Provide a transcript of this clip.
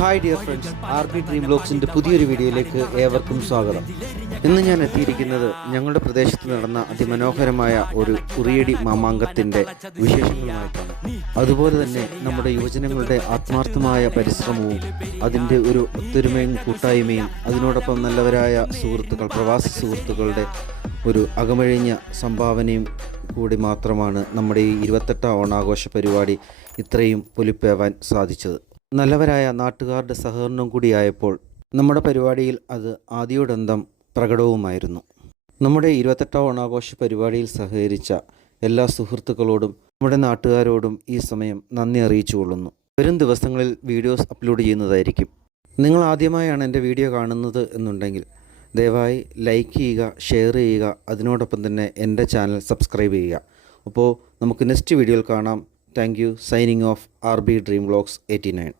Hi dear friends, RB dream ബ്ലോഗ്സിൻ്റെ പുതിയൊരു വീഡിയോയിലേക്ക് ഏവർക്കും സ്വാഗതം. ഇന്ന് ഞാൻ എത്തിയിരിക്കുന്നത് ഞങ്ങളുടെ പ്രദേശത്ത് നടന്ന അതിമനോഹരമായ ഒരു ഉറിയടി മാമാങ്കത്തിൻ്റെ വിശേഷങ്ങളുമായിട്ടാണ്. അതുപോലെ തന്നെ നമ്മുടെ യുവജനങ്ങളുടെ ആത്മാർത്ഥമായ പരിശ്രമവും അതിൻ്റെ ഒരു ഒത്തൊരുമയും കൂട്ടായ്മയും അതിനോടൊപ്പം നല്ലവരായ സുഹൃത്തുക്കൾ, പ്രവാസി സുഹൃത്തുക്കളുടെ ഒരു അകമഴിഞ്ഞ സംഭാവനയും കൂടി മാത്രമാണ് നമ്മുടെ ഈ 28ാം ഓണാഘോഷ പരിപാടി ഇത്രയും പൊലിപ്പേവാൻ സാധിച്ചത്. നല്ലവരായ നാട്ടുകാരുടെ സഹകരണം കൂടിയായപ്പോൾ നമ്മുടെ പരിപാടിയിൽ അത് ആദ്യോടന്തം പ്രകടവുമായിരുന്നു. നമ്മുടെ 28ാം ഓണാഘോഷ പരിപാടിയിൽ സഹകരിച്ച എല്ലാ സുഹൃത്തുക്കളോടും നമ്മുടെ നാട്ടുകാരോടും ഈ സമയം നന്ദി അറിയിച്ചു കൊള്ളുന്നു. വരും ദിവസങ്ങളിൽ വീഡിയോസ് അപ്ലോഡ് ചെയ്യുന്നതായിരിക്കും. നിങ്ങൾ ആദ്യമായാണ് എൻ്റെ വീഡിയോ കാണുന്നത് എന്നുണ്ടെങ്കിൽ ദയവായി ലൈക്ക് ചെയ്യുക, ഷെയർ ചെയ്യുക, അതിനോടൊപ്പം തന്നെ എൻ്റെ ചാനൽ സബ്സ്ക്രൈബ് ചെയ്യുക. അപ്പോൾ നമുക്ക് നെക്സ്റ്റ് വീഡിയോയിൽ കാണാം. Thank you. Signing off RB dream vlogs 89.